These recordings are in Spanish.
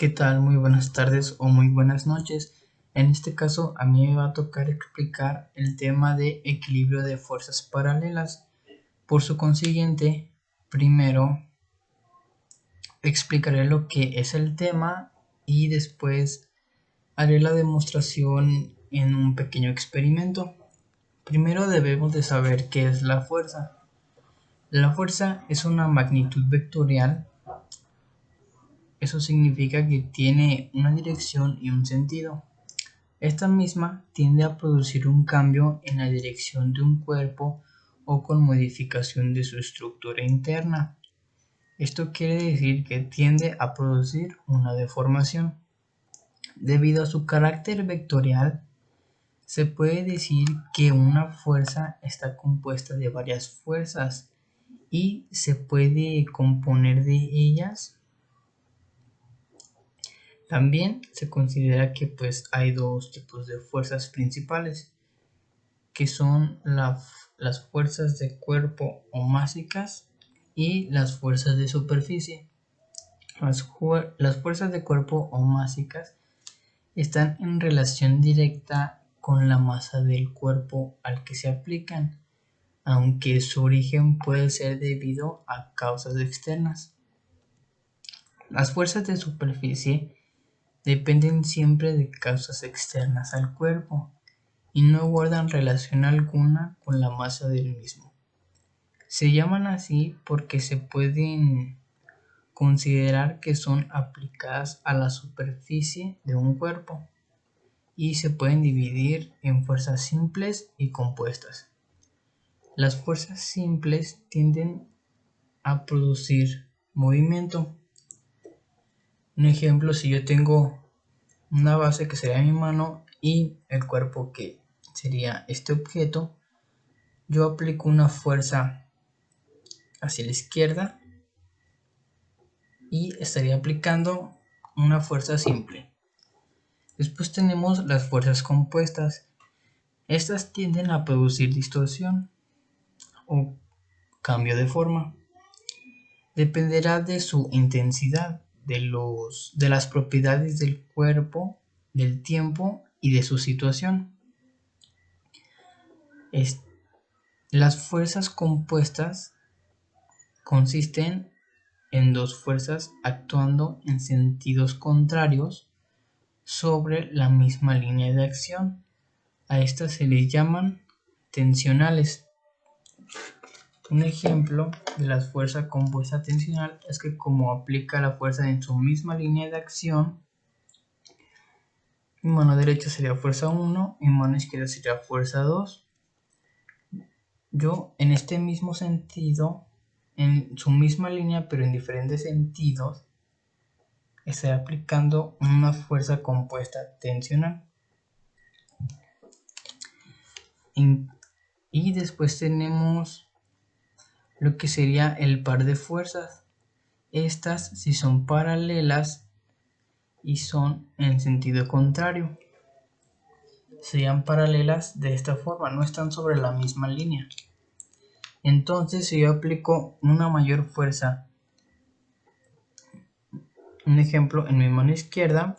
¿Qué tal? Muy buenas tardes o muy buenas noches. En este caso, a mí me va a tocar explicar el tema de equilibrio de fuerzas paralelas. Por su consiguiente, primero explicaré lo que es el tema y después haré la demostración en un pequeño experimento. Primero debemos de saber qué es la fuerza. La fuerza es una magnitud vectorial. Eso significa que tiene una dirección y un sentido. Esta misma tiende a producir un cambio en la dirección de un cuerpo o con modificación de su estructura interna. Esto quiere decir que tiende a producir una deformación. Debido a su carácter vectorial, se puede decir que una fuerza está compuesta de varias fuerzas y se puede componer de ellas. También se considera que hay dos tipos de fuerzas principales, que son las fuerzas de cuerpo o másicas y las fuerzas de superficie. Las fuerzas de cuerpo o másicas están en relación directa con la masa del cuerpo al que se aplican, aunque su origen puede ser debido a causas externas. Las fuerzas de superficie dependen siempre de causas externas al cuerpo y no guardan relación alguna con la masa del mismo. Se llaman así porque se pueden considerar que son aplicadas a la superficie de un cuerpo y se pueden dividir en fuerzas simples y compuestas. Las fuerzas simples tienden a producir movimiento. Un ejemplo, si yo tengo una base que sería mi mano y el cuerpo que sería este objeto, yo aplico una fuerza hacia la izquierda y estaría aplicando una fuerza simple. Después tenemos las fuerzas compuestas. Estas tienden a producir distorsión o cambio de forma. Dependerá de su intensidad, de las propiedades del cuerpo, del tiempo y de su situación. Las fuerzas compuestas consisten en dos fuerzas actuando en sentidos contrarios sobre la misma línea de acción. A estas se les llaman tensionales. Un ejemplo de la fuerza compuesta tensional es que como aplica la fuerza en su misma línea de acción, mi mano derecha sería fuerza 1 y mi mano izquierda sería fuerza 2. Yo en este mismo sentido, en su misma línea pero en diferentes sentidos, estoy aplicando una fuerza compuesta tensional. Y después tenemos lo que sería el par de fuerzas. Estas si son paralelas y son en sentido contrario, serían paralelas de esta forma, no están sobre la misma línea. Entonces si yo aplico una mayor fuerza, un ejemplo en mi mano izquierda,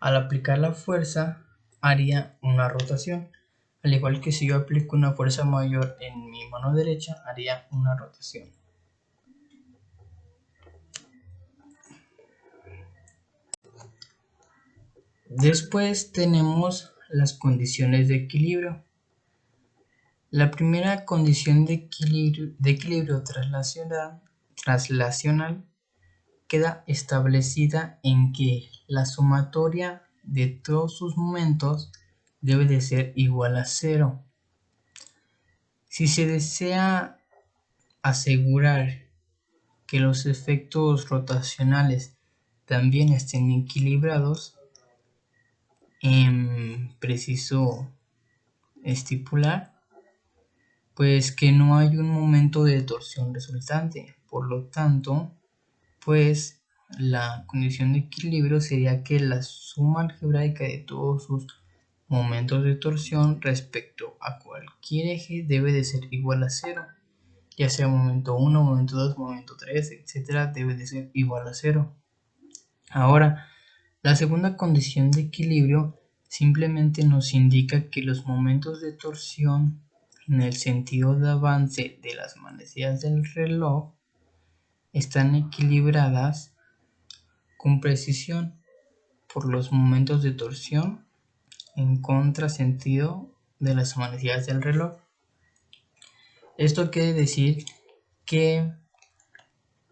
al aplicar la fuerza haría una rotación, al igual que si yo aplico una fuerza mayor en mi mano derecha haría una rotación. Después tenemos las condiciones de equilibrio. La primera condición de equilibrio traslacional queda establecida en que la sumatoria de todos sus momentos debe de ser igual a 0. Si se desea asegurar que los efectos rotacionales también estén equilibrados, preciso estipular que no hay un momento de torsión resultante. Por lo tanto, la condición de equilibrio sería que la suma algebraica de todos sus momentos de torsión respecto a cualquier eje debe de ser igual a 0, ya sea momento 1, momento 2, momento 3, etc. debe de ser igual a 0. Ahora, la segunda condición de equilibrio simplemente nos indica que los momentos de torsión en el sentido de avance de las manecillas del reloj están equilibradas con precisión por los momentos de torsión en contrasentido de las manecillas del reloj. Esto quiere decir que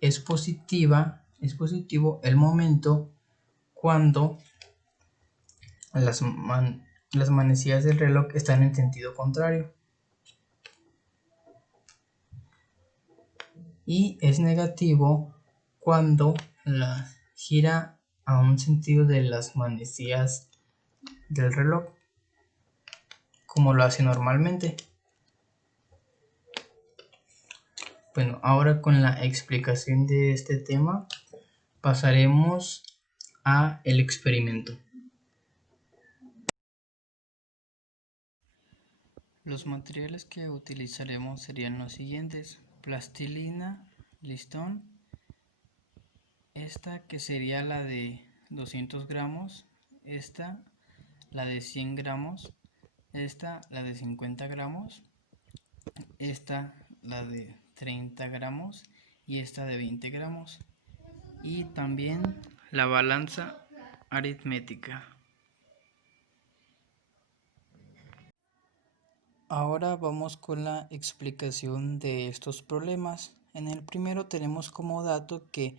es positivo el momento cuando las manecillas del reloj están en sentido contrario, y es negativo cuando la gira a un sentido de las manecillas del reloj, como lo hace normalmente. Bueno, ahora con la explicación de este tema pasaremos a el experimento. Los materiales que utilizaremos serían los siguientes: plastilina, listón, esta que sería la de 200 gramos, esta la de 100 gramos, esta la de 50 gramos, esta la de 30 gramos y esta de 20 gramos, y también la balanza aritmética. Ahora vamos con la explicación de estos problemas. En el primero tenemos como dato que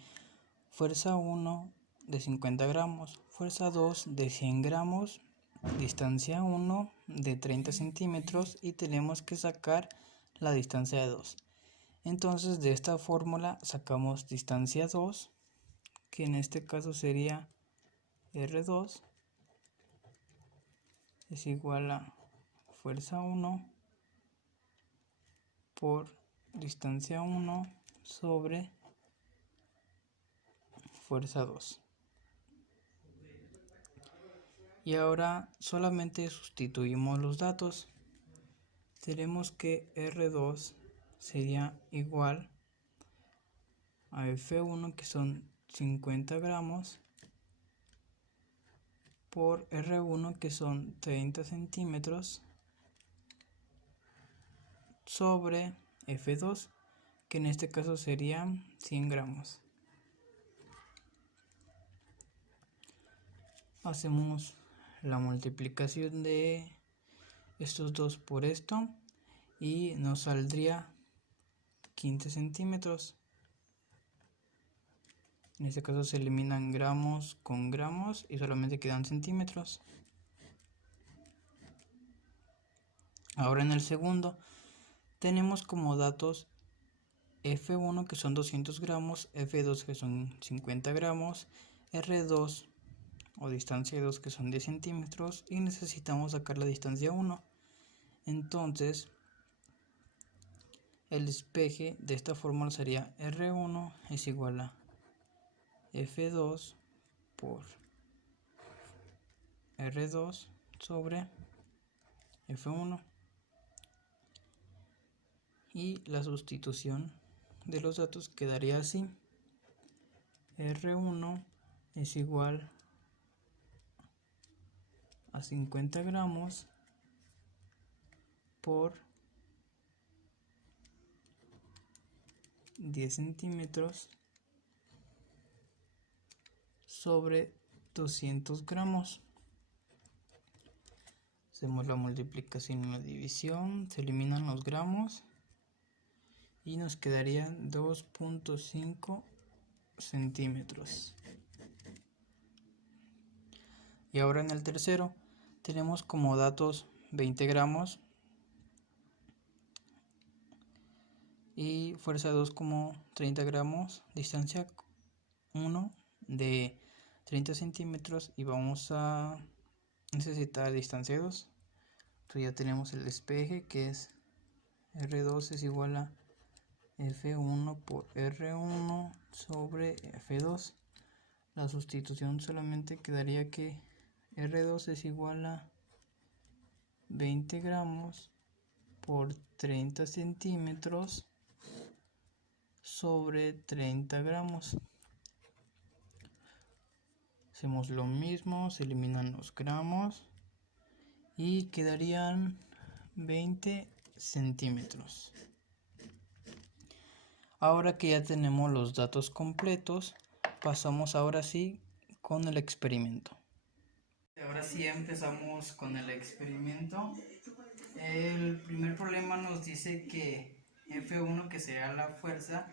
fuerza 1 de 50 gramos, fuerza 2 de 100 gramos, distancia 1 de 30 centímetros y tenemos que sacar la distancia de 2. Entonces de esta fórmula sacamos distancia 2, que en este caso sería R2 es igual a fuerza 1 por distancia 1 sobre fuerza 2. Y ahora solamente sustituimos los datos. Tenemos que R2 sería igual a F1, que son 50 gramos, por R1, que son 30 centímetros, sobre F2, que en este caso sería 100 gramos. Hacemos la multiplicación de estos dos por esto y nos saldría 15 centímetros. En este caso se eliminan gramos con gramos y solamente quedan centímetros. Ahora en el segundo tenemos como datos F1, que son 200 gramos, F2, que son 50 gramos, R2 o distancia 2, que son 10 centímetros, y necesitamos sacar la distancia 1. Entonces el despeje de esta fórmula sería R1 es igual a F2 por R2 sobre F1, y la sustitución de los datos quedaría así: R1 es igual a 50 gramos por 10 centímetros sobre 200 gramos. Hacemos la multiplicación y la división, se eliminan los gramos y nos quedarían 2.5 centímetros. Y ahora en el tercero tenemos como datos 20 gramos y fuerza 2 como 30 gramos, distancia 1 de 30 centímetros, y vamos a necesitar distancia 2. Entonces ya tenemos el despeje, que es R2 es igual a F1 por R1 sobre F2. La sustitución solamente quedaría que R2 es igual a 20 gramos por 30 centímetros sobre 30 gramos. Hacemos lo mismo, se eliminan los gramos y quedarían 20 centímetros. Ahora que ya tenemos los datos completos, pasamos ahora sí con el experimento. Ahora sí empezamos con el experimento. El primer problema nos dice que F1, que sería la fuerza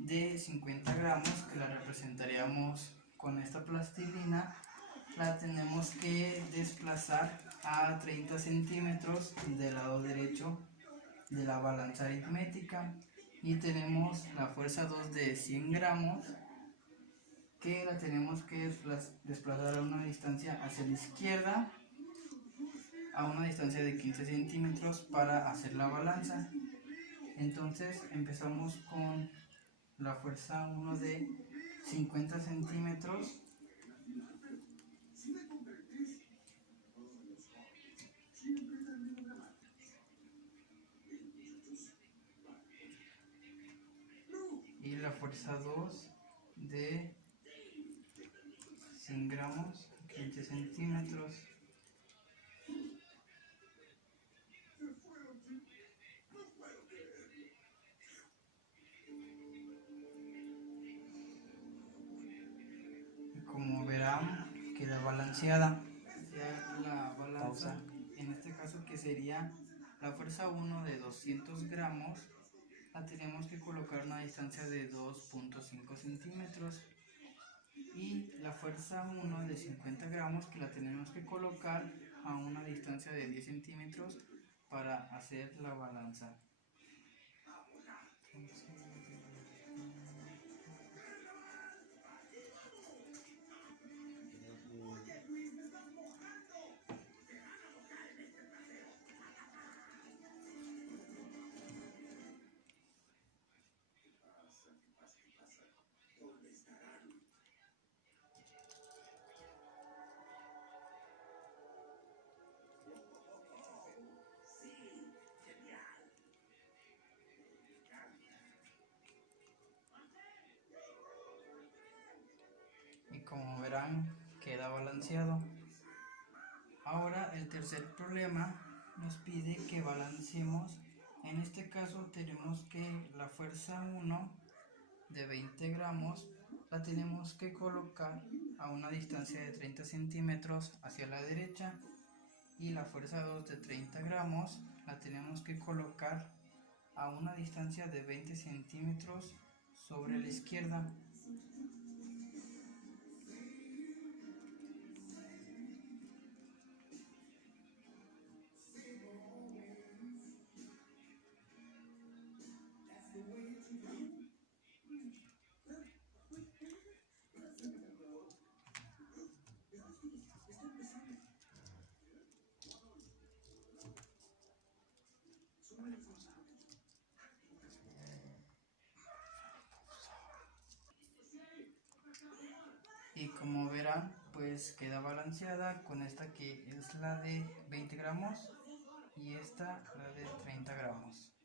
de 50 gramos, que la representaríamos con esta plastilina, la tenemos que desplazar a 30 centímetros del lado derecho de la balanza aritmética. Y tenemos la fuerza 2 de 100 gramos, que la tenemos que desplazar a una distancia hacia la izquierda, a una distancia de 15 centímetros para hacer la balanza. Entonces empezamos con la fuerza 1 de 50 centímetros. Y la fuerza 2 de 100 gramos, 15 centímetros. Y como verán, queda balanceada. Ya la balanza, en este caso que sería la fuerza 1 de 200 gramos, la tenemos que colocar a una distancia de 2.5 centímetros. Y la fuerza 1 de 50 gramos, que la tenemos que colocar a una distancia de 10 centímetros para hacer la balanza. Y como verán, queda balanceado. Ahora el tercer problema nos pide que balanceemos. En este caso tenemos que la fuerza 1 de 20 gramos la tenemos que colocar a una distancia de 30 centímetros hacia la derecha, y la fuerza 2 de 30 gramos la tenemos que colocar a una distancia de 20 centímetros sobre la izquierda. Y como verán, pues queda balanceada con esta que es la de 20 gramos y esta la de 30 gramos.